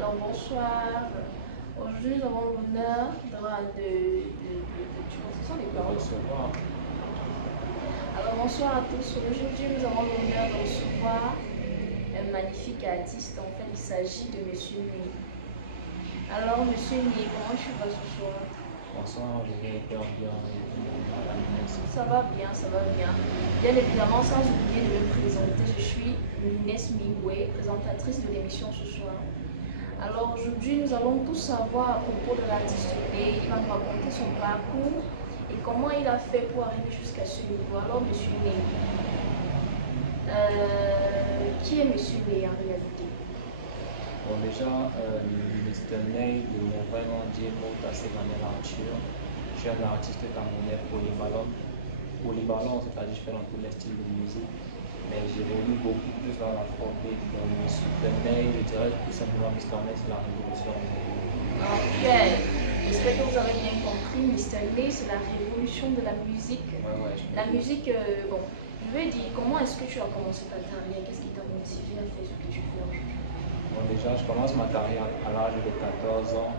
Alors bonsoir. Aujourd'hui, nous avons l'honneur ce sont les paroles. Alors bonsoir à tous. Aujourd'hui, nous avons l'honneur de recevoir un magnifique artiste. En fait, il s'agit de Monsieur Né. Alors Monsieur Né, comment tu vas ce soir? Bonsoir, je vais hyper bien. Ça va bien, ça va bien. Bien évidemment, sans oublier de me présenter, je suis Inès Mingwe, présentatrice de l'émission ce soir. Alors aujourd'hui, nous allons tout savoir à propos de l'artiste Né. Il va nous raconter son parcours et comment il a fait pour arriver jusqu'à ce niveau. Alors Monsieur Né, qui est Monsieur Né en réalité? Bon, déjà, Mr. Ney, de mon vrai nom, dit Mota Seganelanture. Je suis un artiste camerounais polyvalent. Polyvalent, c'est-à-dire je fais dans tous les styles de musique, mais j'évolue beaucoup plus dans l'afrobeat. Donc, Mr. Ney, je dirais tout simplement Mr. Ney, c'est la révolution. Ok, j'espère que vous avez bien compris. Mr. Ney, c'est la révolution de la musique. Ouais, La musique, bon, je veux dire, comment est-ce que tu as commencé ta carrière? Qu'est-ce qui t'a motivé à faire ce que tu fais aujourd'hui? Bon, déjà, je commence ma carrière à l'âge de 14 ans.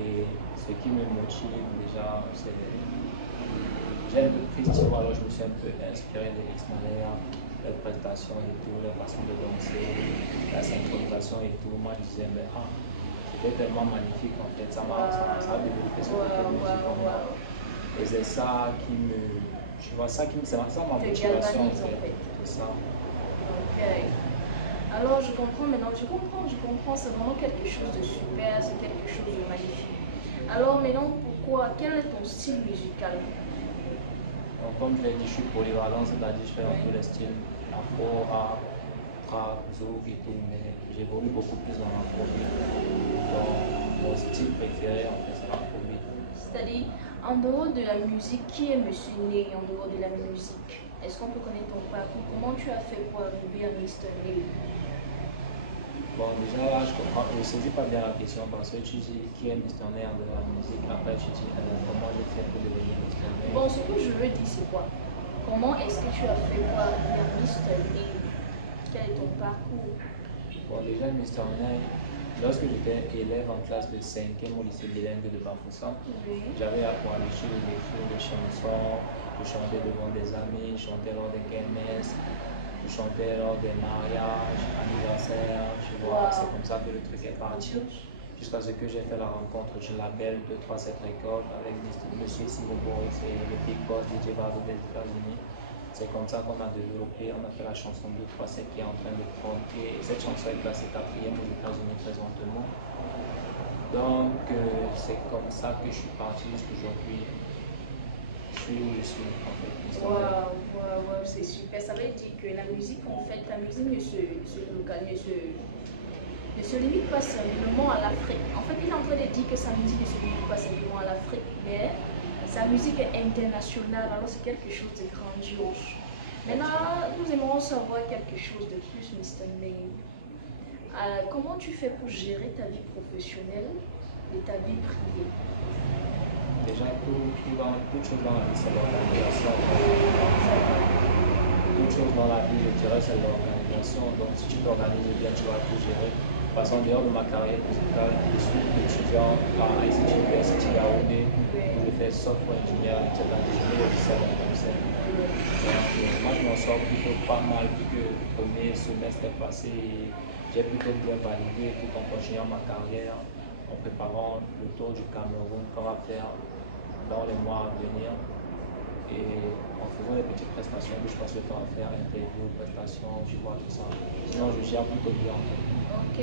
Et ce qui me motive déjà, c'est j'aime le festival, alors je me suis un peu inspiré de X-Mania, les prestations et tout, la façon de danser, la synchronisation et tout. Moi, je disais, mais c'était tellement magnifique en fait, ça a développé ce côté musique en moi. Et c'est ça qui me, tu vois, c'est ça ma motivation en fait. C'est ça. Ok. Alors je comprends maintenant, je comprends, c'est vraiment quelque chose de super, c'est quelque chose de magnifique. Alors maintenant, pourquoi, quel est ton style musical? Donc, comme je l'ai dit, je suis polyvalent, c'est-à-dire je fais dans tous les styles, afro, rap, trap, zouk et tout, mais j'évolue beaucoup plus dans l'afrobeat. Donc, mon style préféré, en fait, c'est l'afrobeat. C'est-à-dire, en dehors de la musique, qui est Monsieur Né en dehors de la musique? Est-ce qu'on peut connaître ton parcours? Comment tu as fait pour arriver à Mr. Né? Bon, déjà là, je ne saisis pas bien la question parce que tu dis qui est Mr. Ney en dehors de la musique. Après, tu dis comment j'ai fait pour devenir Mr. Ney. Bon, ce que je veux dire, c'est quoi? Comment est-ce que tu as fait pour arriver à Mr. Né? Quel est ton parcours? Bon, déjà, Mr. Ney, lorsque j'étais élève en classe de 5e au lycée bilingue de Bafoussam, j'avais pour habitude d'écrire des chansons, de chanter devant des amis, chanter lors des kermesses, je chantais lors des mariages, anniversaires, tu vois, c'est comme ça que le truc est parti. Jusqu'à ce que j'ai fait la rencontre du label de 37 Records avec Monsieur Sivo Boris et le Big Boss DJ Bardo des États-Unis. C'est comme ça qu'on a développé, on a fait la chanson 237 qui est en train de prendre. Et cette chanson est classée 4e aux États-Unis présentement. Donc, c'est comme ça que je suis parti jusqu'aujourd'hui. Je suis où je suis en fait. Waouh, c'est super. Ça veut dire que la musique, en fait, la musique ne se limite pas simplement à l'Afrique. En fait, il est en train de dire que sa musique ne se limite pas simplement à l'Afrique, mais sa musique est internationale, alors c'est quelque chose de grandiose. Maintenant, nous aimerons savoir quelque chose de plus, Mr. May. Comment tu fais pour gérer ta vie professionnelle et ta vie privée? Déjà, toute chose dans la vie, c'est l'organisation. Toute chose dans la vie, je dirais, c'est l'organisation. Donc, si tu t'organises bien, tu vas tout gérer. Parce qu'en dehors de ma carrière musicale, je suis étudiant à ICT University Yaoundé, où je fais software engineering, c'est-à-dire je logiciel en français. Donc, moi, je m'en sors plutôt pas mal, vu que le premier semestre est passé, j'ai plutôt bien validé tout en continuant ma carrière, en préparant le tour du Cameroun qu'on va faire dans les mois à venir. Et en faisant des petites prestations que je passe le temps à faire, interviews, prestations, tu vois, tout ça. Sinon, je gère plutôt bien en fait. Ok.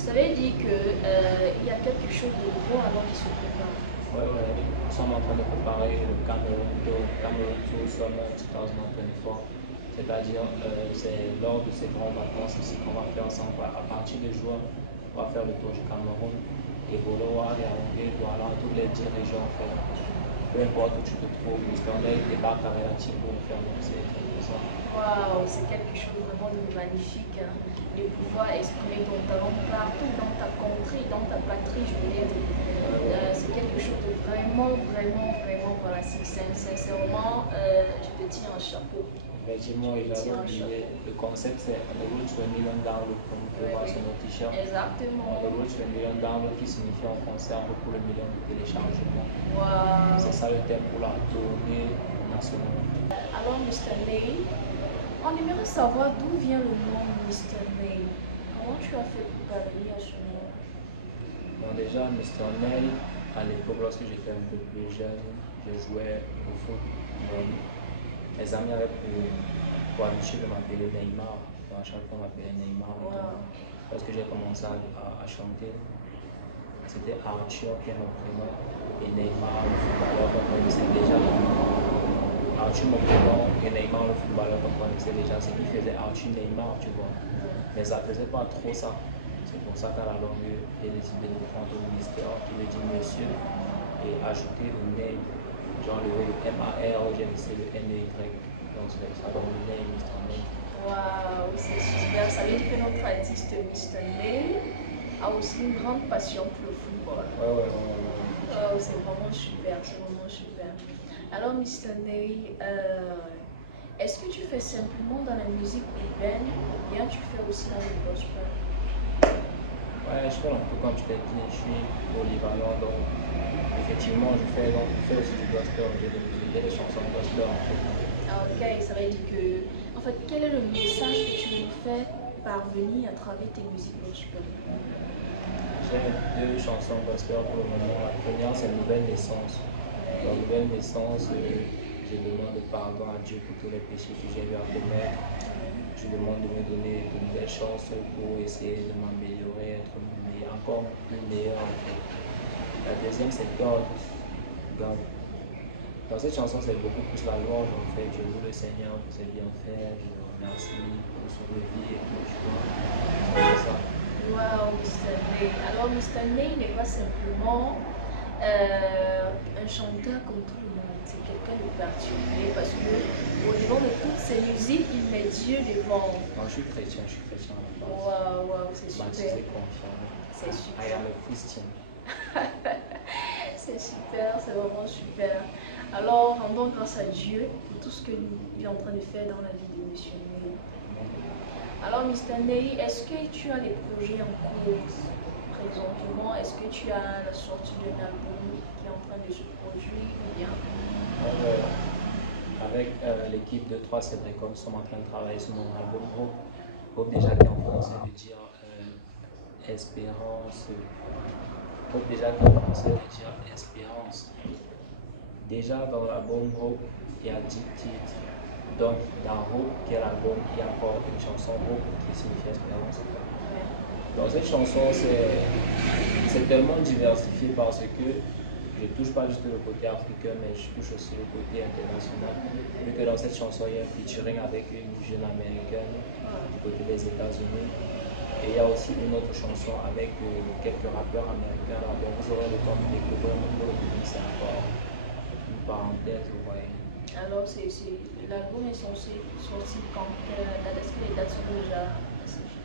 Ça veut dire qu'il y a quelque chose de gros alors qu'il se prépare. Ouais. Nous sommes en train de préparer le Cameroun Tour Summer 2024. C'est-à-dire, c'est lors de ces grandes vacances ici qu'on va faire ça. À partir de juin, on va faire le tour du Cameroun. Et Boloa, Yaoundé, Douala, toutes les 10 régions en fait. Peu importe où tu te trouves, Mr. Ney débarque à Réati pour le faire danser, c'est ça. Waouh, c'est quelque chose vraiment de magnifique, hein, de pouvoir exprimer ton talent partout dans ta contrée, dans ta patrie, je veux dire. C'est quelque chose de vraiment, voilà, sincèrement, je te tire un chapeau. Effectivement, et j'avais oublié, le concept c'est On the Road to a Million Downloads, comme vous pouvez voir sur notre t-shirt. Exactement. On the Road to a Million Downloads qui signifie en français en route pour le million de téléchargements. Wow. C'est ça le thème pour la tournée nationale. Alors, Mr. Ney, on aimerait savoir d'où vient le nom Mr. Ney. Comment tu as fait pour parvenir à ce nom? Bon, déjà, Mr. Ney, à l'époque, lorsque j'étais un peu plus jeune, je jouais au foot. Donc, mes amis avaient pour habitude de m'appeler Neymar. Donc, à chaque fois, on m'appelait Neymar. Wow. Lorsque j'ai commencé à chanter, c'était Arthur qui est mon prénom et Neymar, le footballeur qu'on connaissait déjà. Arthur, mon prénom, et Neymar, le footballeur qu'on connaissait déjà. Ce qui faisait Arthur Neymar, tu vois. Mais ça ne faisait pas trop ça. C'est pour ça qu'à la longue, j'ai décidé de prendre le mystère qui veut dire monsieur et ajouter le name. Genre le M-A-R, j'ai laissé le N-E-Y. Donc c'est ça, donc le name, Mr. Name. Waouh, c'est super. Ça veut dire que notre artiste Mr. Ney a aussi une grande passion pour le football. Ouais. Oh, c'est vraiment super, c'est vraiment super. Alors, Mr. Ney, est-ce que tu fais simplement dans la musique urbaine ou bien tu fais aussi dans le gospel? Ouais, je fais un peu comme je t'ai dit, je suis polyvalent, donc effectivement, je fais aussi du gospel, j'ai des chansons gospel en fait. Ok, ça veut dire que, en fait, quel est le message que tu veux faire parvenir à travers tes musiques gospel? J'ai deux chansons gospel pour le moment. La première, c'est Nouvelle Naissance. Dans Nouvelle Naissance, je demande pardon à Dieu pour tous les péchés que j'ai eu à commettre. Je demande de me donner de nouvelles chances pour essayer de m'améliorer, être encore plus meilleur en fait. La deuxième, c'est God. Dans cette chanson, c'est beaucoup plus la louange en fait. Je loue le Seigneur pour ses bienfaits, je le remercie pour son vie et tout, tu vois. C'est ça. Wow, Mr. Ney. Alors, Mr. Ney n'est pas simplement un chanteur comme tout le monde, c'est quelqu'un de particulier parce que au niveau de toutes ses musiques, il met Dieu devant. Non, je suis chrétien à la base. Waouh, c'est super. Baptisé, confirmé. C'est super. I am a Christian. C'est super, c'est vraiment super. Alors, rendons grâce à Dieu pour tout ce que il est en train de faire dans la vie de M. Ney. Alors, Mr. Ney, est-ce que tu as des projets en cours présentement? Est-ce que tu as la sortie d'un album qui est en train de se produire ou bien? Avec l'équipe de 3 Cédricom, nous sommes en train de travailler sur mon album Hope. Hope déjà qui en français veut dire espérance. Hope déjà qui en français veut dire espérance. Déjà dans l'album Hope, il y a 10 titres. Donc dans Hope, qui est l'album, il y a encore une chanson Hope qui signifie espérance. Dans cette chanson, c'est tellement diversifié parce que je ne touche pas juste le côté africain, mais je touche aussi le côté international. Vu que dans cette chanson, il y a un featuring avec une jeune américaine du côté des États-Unis. Et il y a aussi une autre chanson avec quelques rappeurs américains. Alors, bon, vous aurez le temps de découvrir, mais pour le moment, c'est encore une parenthèse, vous voyez. Alors, l'album est censé sortir quand? Est-ce que les dates sont déjà?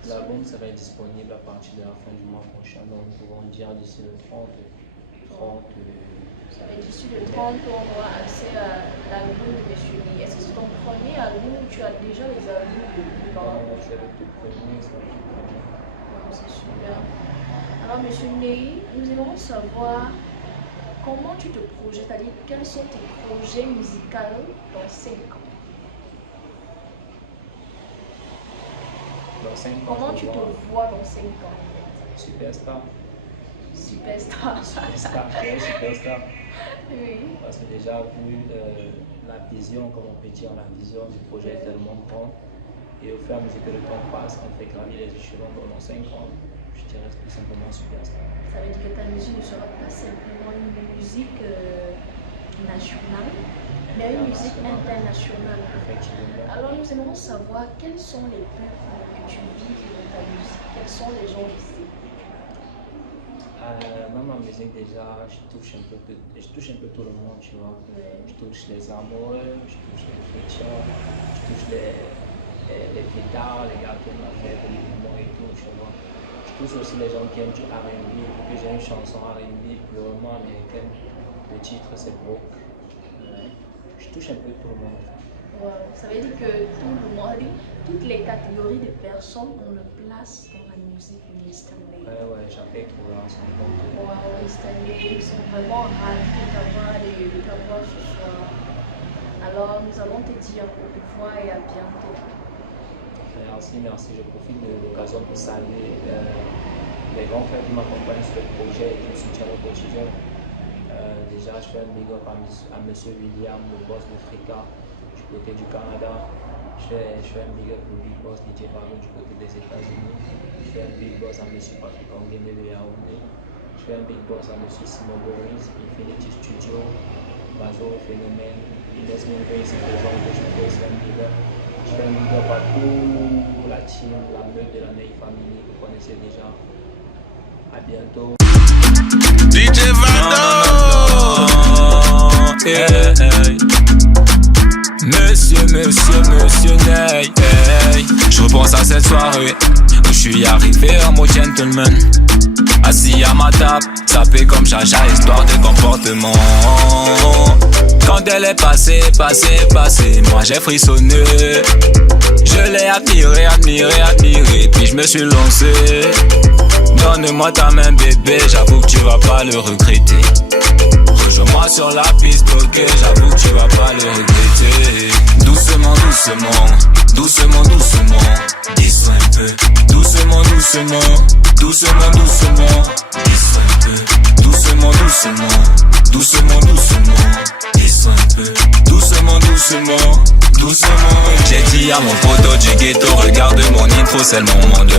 L'album sera disponible à partir de la fin du mois prochain, donc nous pouvons dire d'ici le 30. Ça veut dire d'ici le 30, on aura accès à l'album de M. Ney. Est-ce que c'est ton premier album ou tu as déjà les albums de Non, c'est le tout premier, c'est le tout premier. C'est super. Alors, M. Ney, nous aimerions savoir comment tu te projettes, c'est-à-dire quels sont tes projets musicaux dans 5 ans. Dans 5 ans, comment tu te vois dans 5 ans en fait? Superstar. Superstar. Superstar. Oui. Parce que déjà, vu la vision, comme on peut dire, la vision du projet est tellement grande. Et au fur et à mesure que le temps passe, on fait gravir les échelons. Dans 5 ans, je dirais tout simplement superstar. Ça veut dire que ta musique ne sera pas simplement une musique nationale, mais une musique internationale. Effectivement. Alors nous aimerions savoir quels sont les buts que tu vises dans ta musique, quels sont les gens visés. Dans ma musique déjà, je touche un peu tout le monde, tu vois. Je touche les amoureux, je touche les chrétiens, je touche les pétards, les gars qui aiment la fête, les mouvements et tout, tu vois. Je touche aussi les gens qui aiment du R&B, vu que j'ai une chanson R&B purement américaine. Le titre c'est Broke. Je touche un peu tout le monde. Wow. Ça veut dire que tout le monde, toutes les catégories de personnes ont le place dans la musique Stanley. Ouais, chacun trouvera son compte. Wow, Stanley, ils sont vraiment ravis de t'avoir ce soir. Alors, nous allons te dire au revoir et à bientôt. Merci. Je profite de l'occasion pour saluer les grands frères qui m'accompagnent sur le projet et qui me soutiennent au quotidien. Déjà, je fais un big up à M. William, le boss de Frika, du côté du Canada. Je fais un big up au big boss DJ Vargo du côté des États-Unis. Je fais un big boss à M. Patrick Anguéné de Yaoundé. Je fais un big boss à M. Simon Boris, Infinity Studio, Bazo Phénomène, Inès Mingwe ici présent, je fais aussi un big up. Je fais un big up à toute la team, la meute de la Ney Family, vous connaissez déjà. À bientôt. DJ Vargo. Hey. Monsieur Ney, hey. Je repense à cette soirée où je suis arrivé en mode gentleman. Assis à ma table, sapé comme Chacha, histoire de comportement. Quand elle est passée, moi j'ai frissonné. Je l'ai admiré, puis je me suis lancé. Donne-moi ta main bébé, j'avoue que tu vas pas le regretter. Rejoins-moi sur la piste, ok, j'avoue que tu vas pas le regretter. Doucement, dis-moi un peu. Doucement, dis-moi un peu. Doucement, dis-moi un peu. J'ai dit à mon poteau du ghetto, regarde mon intro, c'est le moment de